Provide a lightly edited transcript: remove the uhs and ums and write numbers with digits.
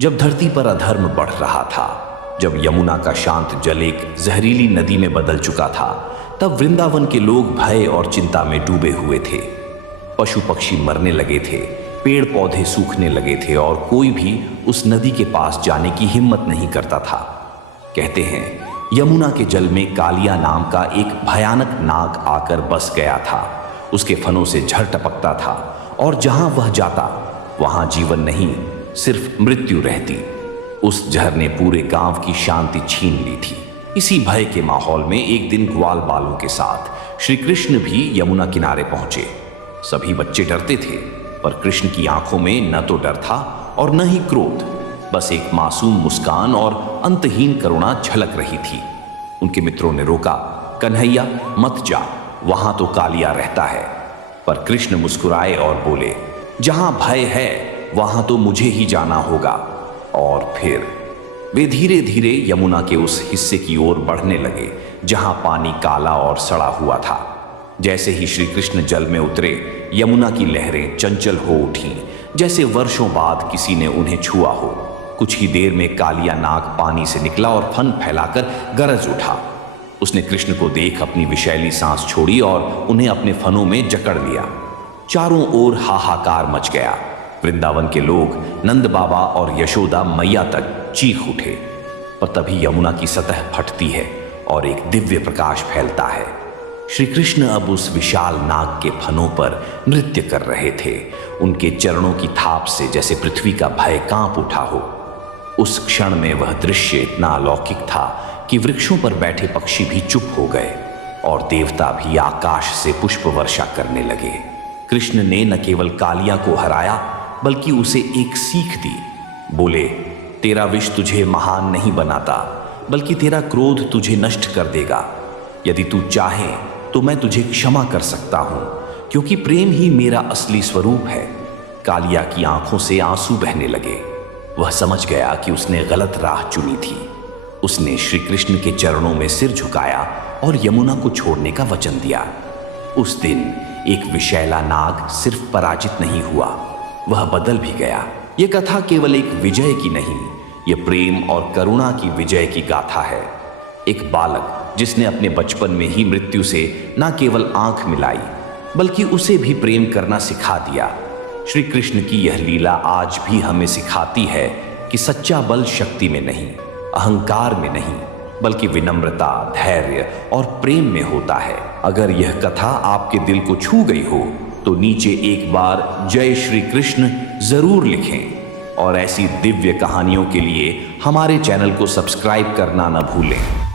जब धरती पर अधर्म बढ़ रहा था, जब यमुना का शांत जल एक जहरीली नदी में बदल चुका था, तब वृंदावन के लोग भय और चिंता में डूबे हुए थे। पशु पक्षी मरने लगे थे, पेड़ पौधे सूखने लगे थे और कोई भी उस नदी के पास जाने की हिम्मत नहीं करता था। कहते हैं यमुना के जल में कालिया नाम का एक भयानक नाग आकर बस गया था। उसके फनों से झर टपकता था और जहां वह जाता वहां जीवन नहीं, सिर्फ मृत्यु रहती। उस जहर ने पूरे गांव की शांति छीन ली थी। इसी भय के माहौल में एक दिन ग्वाल बालों के साथ श्री कृष्ण भी यमुना किनारे पहुंचे। सभी बच्चे डरते थे, पर कृष्ण की आंखों में न तो डर था और न ही क्रोध, बस एक मासूम मुस्कान और अंतहीन करुणा झलक रही थी। उनके मित्रों ने रोका, कन्हैया मत जा, वहां तो कालिया रहता है। पर कृष्ण मुस्कुराए और बोले, जहां भय है वहां तो मुझे ही जाना होगा। और फिर वे धीरे धीरे यमुना के उस हिस्से की ओर बढ़ने लगे जहां पानी काला और सड़ा हुआ था। जैसे ही श्री कृष्ण जल में उतरे, यमुना की लहरें चंचल हो उठीं, जैसे वर्षों बाद किसी ने उन्हें छुआ हो। कुछ ही देर में कालिया नाग पानी से निकला और फन फैलाकर गरज उठा। उसने कृष्ण को देख अपनी विषैली सांस छोड़ी और उन्हें अपने फनों में जकड़ लिया। चारों ओर हाहाकार मच गया। वृंदावन के लोग, नंद बाबा और यशोदा मैया तक चीख उठे। पर तभी यमुना की सतह फटती है और एक दिव्य प्रकाश फैलता है। श्री कृष्ण अब उस विशाल नाग के फनों पर नृत्य कर रहे थे। उनके चरणों की थाप से जैसे पृथ्वी का भय कांप उठा हो। उस क्षण में वह दृश्य इतना अलौकिक था कि वृक्षों पर बैठे पक्षी भी चुप हो गए और देवता भी आकाश से पुष्प वर्षा करने लगे। कृष्ण ने न केवल कालिया को हराया, बल्कि उसे एक सीख दी। बोले, तेरा विष तुझे महान नहीं बनाता, बल्कि तेरा क्रोध तुझे नष्ट कर देगा। यदि तू चाहे तो मैं तुझे क्षमा कर सकता हूं, क्योंकि प्रेम ही मेरा असली स्वरूप है। कालिया की आंखों से आंसू बहने लगे। वह समझ गया कि उसने गलत राह चुनी थी। उसने श्री कृष्ण के चरणों में सिर झुकाया और यमुना को छोड़ने का वचन दिया। उस दिन एक विषैला नाग सिर्फ पराजित नहीं हुआ, वह बदल भी गया। यह कथा केवल एक विजय की नहीं, यह प्रेम और करुणा की विजय की गाथा है। एक बालक जिसने अपने बचपन में ही मृत्यु से न केवल आंख मिलाई, बल्कि उसे भी प्रेम करना सिखा दिया। श्री कृष्ण की यह लीला आज भी हमें सिखाती है कि सच्चा बल शक्ति में नहीं, अहंकार में नहीं, बल्कि विनम्रता, धैर्य और प्रेम में होता है। अगर यह कथा आपके दिल को छू गई हो तो नीचे एक बार जय श्री कृष्ण जरूर लिखें और ऐसी दिव्य कहानियों के लिए हमारे चैनल को सब्सक्राइब करना न भूलें।